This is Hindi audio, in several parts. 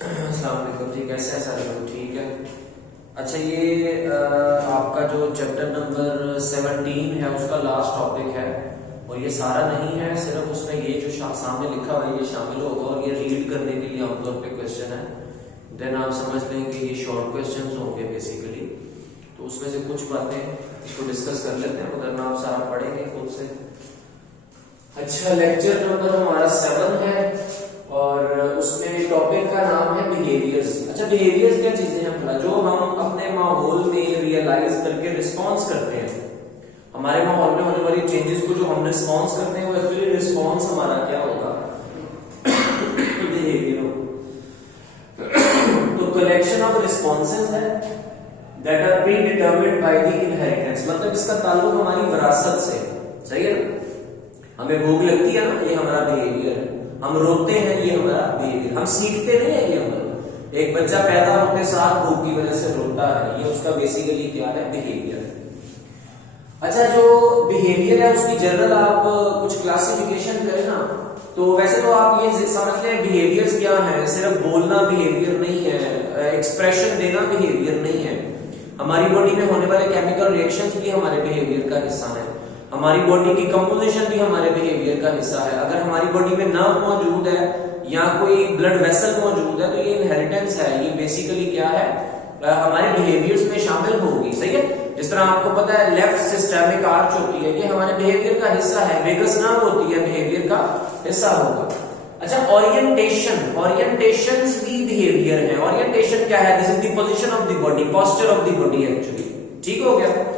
अस्सलाम वालेकुम जी, कैसे हैं सारे लोग? ठीक है। अच्छा, ये आपका जो चैप्टर नंबर 17 है उसका लास्ट टॉपिक है और ये सारा नहीं है, सिर्फ उसमें ये जो सामने लिखा हुआ है ये शामिल होगा और ये रीड करने के लिए आमतौर पे क्वेश्चन है। देन आप समझ लें कि ये शॉर्ट क्वेश्चंस होंगे बेसिकली, तो उसमें से कुछ बातें इसको डिस्कस कर लेते हैं, वरना आप सारा पढ़ेंगे खुद से। अच्छा, लेक्चर नंबर हमारा 7 है और उसमें टॉपिक का नाम है बिहेवियर्स। अच्छा, बिहेवियर्स क्या चीजें हैं भला? जो हम अपने माहौल में रियलाइज करके रिस्पॉन्स करते हैं, हमारे माहौल में होने वाली चेंजेस को जो हम रिस्पॉन्स करते हैं वो एक्चुअली रिस्पॉन्स हमारा क्या होगा? बिहेवियर होगा। तो कलेक्शन ऑफ रिस्पॉन्सेज है that are predetermined by the inheritance, मतलब इसका ताल्लुक हमारी विरासत से। सही है ना? हमें भूख लगती है ना, ये हमारा बिहेवियर है। हम रोते हैं, ये हमारा बिहेवियर। हम सीखते नहीं है, ये हमारा। एक बच्चा पैदा होते साथ भूख की वजह से रोता है, ये उसका बेसिकली क्या है? बिहेवियर। अच्छा, जो बिहेवियर है उसकी जनरल आप कुछ क्लासिफिकेशन करें ना, तो वैसे तो आप ये समझ लें बिहेवियर्स क्या है। सिर्फ बोलना बिहेवियर नहीं है, एक्सप्रेशन देना बिहेवियर नहीं है। हमारी बॉडी में होने वाले केमिकल रिएक्शंस भी हमारे बिहेवियर का हिस्सा है। हमारी बॉडी की कंपोजिशन भी हमारे बिहेवियर का हिस्सा है। अगर हमारी बॉडी में नर्व मौजूद है या कोई ब्लड वेसल मौजूद है तो ये इनहेरिटेंस है, ये बेसिकली क्या है? हमारे बिहेवियर्स में शामिल होगी। सही है? जिस तरह आपको पता है लेफ्ट सिस्टेमिक आर्च होती है, ये हमारे बिहेवियर का हिस्सा है। वेगस नर्व होती है, बिहेवियर का हिस्सा होगा। अच्छा, ओरिएंटेशन, ओरिएंटेशंस भी बिहेवियर है। ओरिएंटेशन क्या है? This is the position of the body, posture of the body actually. ठीक हो गया?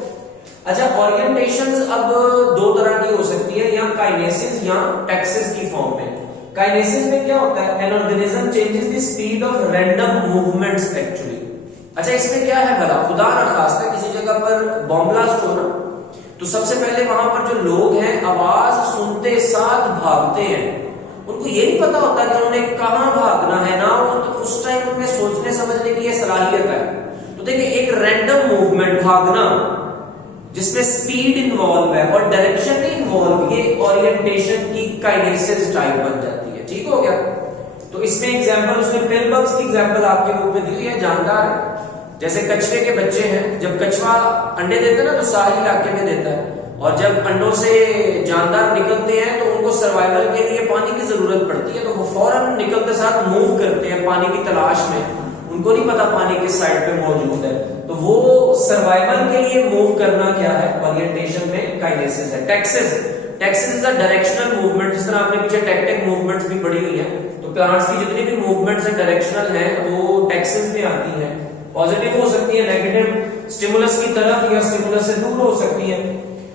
अच्छा, ओरिएंटेशंस अब दो तरह की हो सकती है, या काइनेसिस या टैक्सिस की फॉर्म में। काइनेसिस में क्या होता है? An organism changes the speed of random movements actually. अच्छा, इसमें क्या है भला? खुदा ना खास्ता किसी जगह पर बॉम्ब ब्लास्ट हो ना, तो सबसे पहले वहां पर जो लोग हैं आवाज सुनते साथ भागते हैं। उनको ये नहीं पता होता कि उन्होंने कहां भागना है ना, उस टाइम उनमें सोचने समझने की ये सलाहियत है। तो देखिए, एक रैंडम मूवमेंट भागना जिसमें स्पीड इन्वॉल्व है और डायरेक्शन नहीं इन्वॉल्व, ये ओरिएंटेशन की काइनेसिस टाइप बन जाती है। ठीक हो गया? तो इसमें एग्जांपल, उसने पिलबग्स की एग्जांपल आपके रूप में दी हुई है। जानदार है, जैसे कछुए के बच्चे हैं, जब कछुआ अंडे देता है ना तो साहिल इलाके में देता है, और जब अंडों से जानदार निकलते हैं तो उनको सर्वाइवल के लिए पानी की जरूरत पड़ती है, तो वो फौरन निकलते साथ मूव करते हैं पानी की तलाश में। उनको नहीं पता पानी किस साइड पे मौजूद है, तो वो सर्वाइवल के लिए मूव करना क्या है? ओरिएंटेशन में काइनेसिस है। Taxis, taxis is a directional movement. जिस तरह आपने पीछे टेक्टिक मूवमेंट्स भी पढ़ी हुई है, तो प्लांट्स की जितनी भी मूवमेंट्स है डायरेक्शनल है, वो टैक्सिस में आती है। पॉजिटिव हो सकती है, नेगेटिव स्टिमुलस की तरफ या स्टिमुलस से दूर हो सकती है।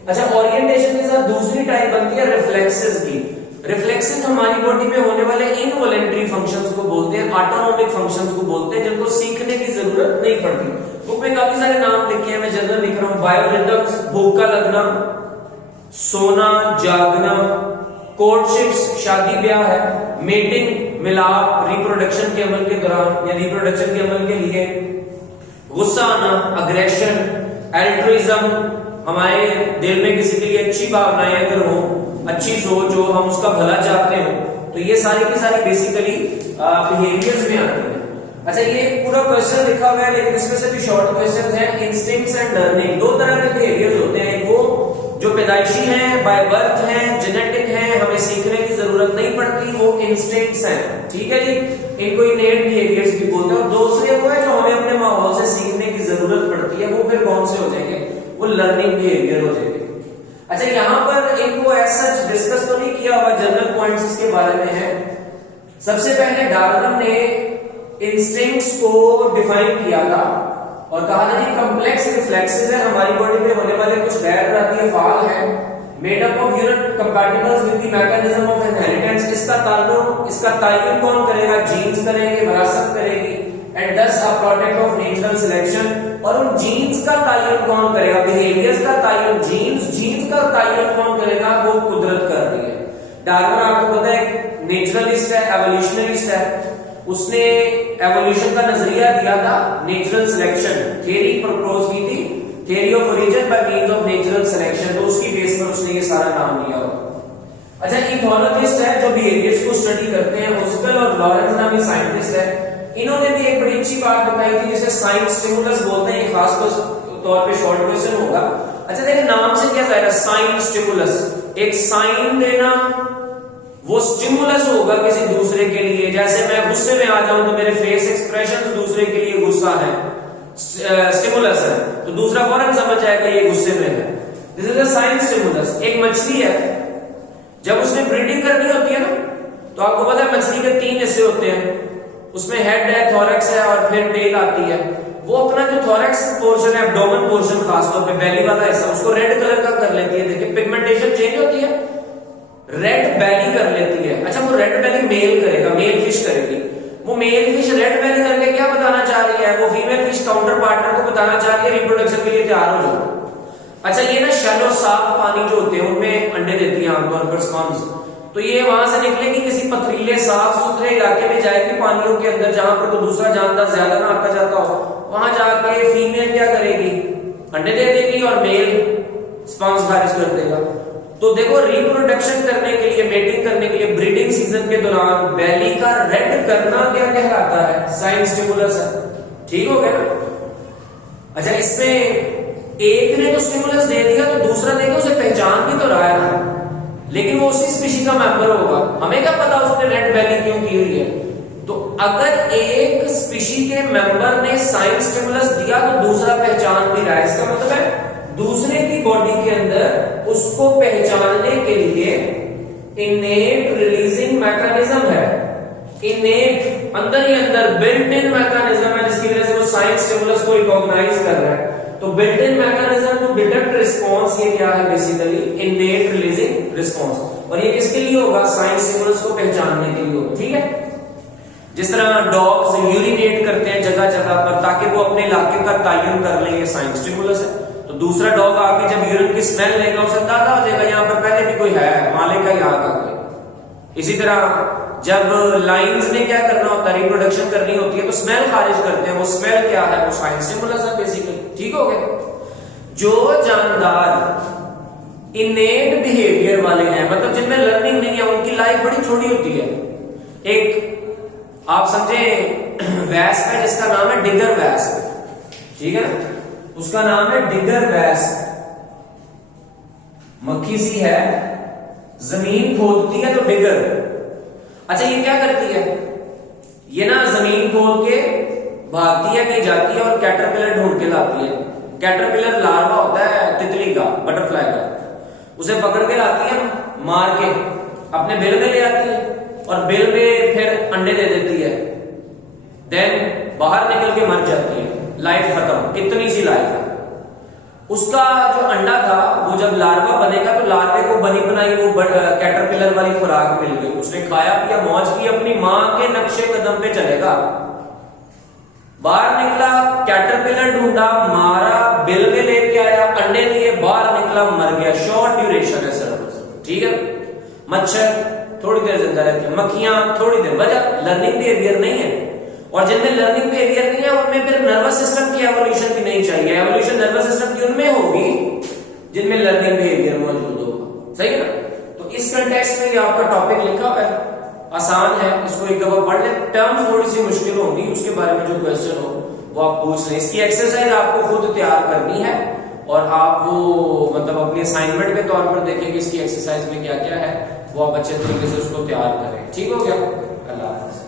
अच्छा, ओरिएंटेशन के साथ दूसरी टाइप बनती है रिफ्लेक्सेस की। रिफ्लेक्सेस हमारी बॉडी में होने वाले इनवॉलेंटरी फंक्शंस को बोलते हैं, ऑटोनॉमिक फंक्शंस को बोलते हैं, जिनको सीखने की जरूरत नहीं पड़ती। बुक में काफी सारे नाम लिखे हैं, मैं जनरल लिख रहा हूं। बायोरिदम्स, भूख का लगना, सोना, जागना, कोर्टशिप्स, शादी ब्याह है, मेटिंग, मिलाप, रिप्रोडक्शन के अमल के दौरान या रिप्रोडक्शन के अमल के लिए, गुस्सा आना, अग्रेशन, एल्ट्रुइज्म, हमारे दिल में किसी के लिए अच्छी भावनाएं अगर हो, अच्छी सोच हो, हम उसका भला चाहते हो, तो ये सारी की सारी बेसिकली बिहेवियर्स में आती है। अच्छा, ये पूरा क्वेश्चन लिखा हुआ है, लेकिन इसमें से भी शॉर्ट क्वेश्चंस हैं। इंस्टिंक्ट्स एंड लर्निंग, दो तरह के बिहेवियर्स होते हैं। एक वो जो पैदाइशी हैं, बाय बर्थ हैं, जेनेटिक हैं, हमें सीखने की जरूरत नहीं पड़ती, वो इंस्टिंक्ट्स हैं। ठीक है जी, इनको इनेट बिहेवियर्स भी बोलते हैं। और दूसरे वो है जो हमें अपने माहौल से सीखने की जरूरत पड़ती है, वो फिर कौन से हो जाएंगे? वो लर्निंग बिहेवियर हो जाएंगे। अच्छा, यहां पर इनको ऐसा डिस्कस तो नहीं किया हुआ, जनरल पॉइंट्स इसके बारे में है। सबसे पहले डार्विन ने इंस्टिंक्ट्स को डिफाइन किया था और कहा था कि कॉम्प्लेक्स रिफ्लेक्सेस है, हमारी बॉडी में होने वाले कुछ गैर रैखिक फाल है, made up of unit compatible with the mechanism of inheritance. इसका तयन कौन करेगा? जीन्स करेंगे, विरासत करेगी, एंड दस a product of natural selection. और उन जीन्स का तयन कौन करेगा? बिहेवियर्स का तयन जीन्स का तयन कौन करेगा? वो कुदरत कर रही है। डार्विन आपको पता है नेचुरलिस्ट है, एवोल्यूशनरिस्ट है। उसने एवोल्यूशन का नजरिया दिया था, नेचुरल सिलेक्शन थ्योरी प्रपोज की थी, theory of origin by means of natural selection. तो उसकी बेस पर उसने ये सारा नाम लिया होगा। अच्छा, इथोलॉजिस्ट है जो बिहेवियर्स को स्टडी करते हैं, ओस्कल और लॉरेंस नामी साइंटिस्ट है। इन्होंने भी एक बड़ी अच्छी बात बताई थी जिसे साइन स्टिमुलस बोलते हैं, खास तौर पे शॉर्ट क्वेश्चन होगा। अच्छा देखिए नाम से क्या जाएगा, साइन स्टिमुलस, एक साइन देना, वो स्टिमुलस होगा किसी दूसरे के लिए। जैसे मैं गुस्से में आ जाऊं तो मेरे फेस एक्सप्रेशन दूसरे के लिए गुस्सा है, स्टिमुलस है, तो दूसरा फौरन समझ जाएगा ये गुस्से में है। This is a sign stimulus. एक मछली है, जब उसने ब्रीडिंग करनी होती है ना, तो आपको पता है मछली के 3 हिस्से होते हैं, उसमें हेड है, थोरैक्स है और फिर टेल आती है। वो अपना जो थोरैक्स पोर्शन है, एब्डोमेन पोर्शन खासतौर पे बेली वाला हिस्सा, उसको रेड कलर का कर लेती है। देखिए पिगमेंटेशन चेंज होती है, रेड बेली कर लेती है। अच्छा वो रेड बेली मेल करेगा, मेल फिश करेगी। वो मेल फिश रेड बेली करके क्या बताना चाह रही है, वो फीमेल फिश काउंटर पार्टनर को बताना चाह रही है रिप्रोडक्शन के लिए तैयार हो जाओ। अच्छा ये ना शैलो साफ पानी जो होते हैं उनमें अंडे देती है आमतौर पर स्पॉन्ज, तो ये वहां से निकलेगी, किसी पथरीले साफ सुथरे इलाके में जाएगी पानियों के अंदर, जहां पर कोई दूसरा जानदार ज्यादा ना आता जाता हो। वहां जाके फीमेल क्या करेगी, अंडे दे देगी और मेल स्पॉन्ज खारिज कर देगा। तो देखो रिप्रोडक्शन करने के लिए, मेटिंग करने के लिए ब्रीडिंग सीजन के दौरान बेली का रेड करना क्या कहलाता है, साइन स्टिमुलस है। ठीक हो गया ना। अच्छा इसमें एक ने तो स्टिमुलस दे दिया तो दूसरा देखो उसे पहचान भी तो रहा है ना, लेकिन वो उसी स्पीशी का मेंबर होगा, हमें क्या पता उसने रेड बेली क्यों की हुई है। तो अगर एक स्पीशी के मेंबर ने साइन स्टिमुलस दिया तो दूसरा पहचान भी रहा है, इसका मतलब है दूसरे की बॉडी के अंदर उसको पहचानने के लिए इनेट रिलीजिंग मैकेनिज्म है, इनेट अंदर ही अंदर बिल्ट इन मैकेनिज्म है, जिसकी वजह से वो साइन स्टिमुलस को रिकॉग्नाइज कर रहा है। तो built in mechanism to detect response, ये क्या है बेसिकली इनेट रिलीजिंग रिस्पॉन्स, और ये किसके लिए होगा, साइन स्टिमुलस को पहचानने के लिए होगा। ठीक है, जिस तरह डॉग्स यूरिनेट करते हैं जगह जगह पर ताकि वो अपने इलाके का तयन कर ले, ये साइन स्टिमुलस है। तो दूसरा डॉग आके जब यूरिन की स्मेल लेगा उसे अंदाजा हो जाएगा यहाँ पर पहले भी कोई है, मालिक का यहाँ का कोई। इसी तरह जब लाइंस ने क्या करना होता है, रिप्रोडक्शन करनी होती है, तो स्मेल खारिज करते हैं, वो स्मेल क्या है, वो साइन स्टिमुलस है बेसिकली। ठीक हो गया। जो जानदार इनेट बिहेवियर वाले हैं, मतलब जिनमें लर्निंग नहीं है, उनकी लाइफ बड़ी छोटी होती है। एक आप समझे वैस्प है जिसका नाम है डिगर वैस्प, ठीक है ना, उसका नाम है डिगर वैस्प। मक्खी सी है, जमीन खोदती है तो डिगर। अच्छा ये क्या करती है, ये ना जमीन खोद के भागती है, कहीं जाती है और कैटरपिलर ढूंढ के लाती है। कैटरपिलर लार्वा होता है तितली का, बटरफ्लाई का, उसे पकड़ के लाती है, मार के अपने बिल में ले आती है और बिल में फिर अंडे दे देती है, देन बाहर निकल के मर जाती है, लाइफ खत्म। इतनी सी लाइफ है उसका। जो अंडा था वो जब लार्वा बनेगा तो लार्वे को बनी बनाई वो कैटरपिलर वाली खुराक मिल गई, उसने खाया पिया, मौज की, अपनी मां के नक्शे कदम पे चलेगा। बाहर निकला, कैटरपिलर ढूंढा, मारा, बिल में लेके आया, अंडे दिए, बाहर निकला, मर गया। शॉर्ट ड्यूरेशन है सर, ठीक है। मच्छर थोड़ी देर जिंदा रहते हैं, मक्खियां थोड़ी देर, वजह लर्निंग बिहेवियर नहीं है। और जिनमें लर्निंग बिहेवियर नहीं है उनमें फिर नर्वस सिस्टम की एवोल्यूशन भी नहीं चाहिए। एवोल्यूशन नर्वस सिस्टम की उनमें होगी जिनमें लर्निंग बिहेवियर मौजूद होगा, सही है ना। तो इस कंटेक्स्ट में ये आपका टॉपिक लिखा हुआ है, आसान है, इसको एक दफा पढ़ ले। टर्म्स थोड़ी सी मुश्किल होंगी, उसके बारे में जो क्वेश्चन हो वो आप पूछ लें। इसकी एक्सरसाइज आपको खुद तैयार करनी है और आप वो मतलब अपनी असाइनमेंट के तौर पर देखें कि इसकी एक्सरसाइज में क्या क्या है, वो आप अच्छे तरीके से उसको तैयार करें। ठीक हो गया, अल्लाह हाफिज़।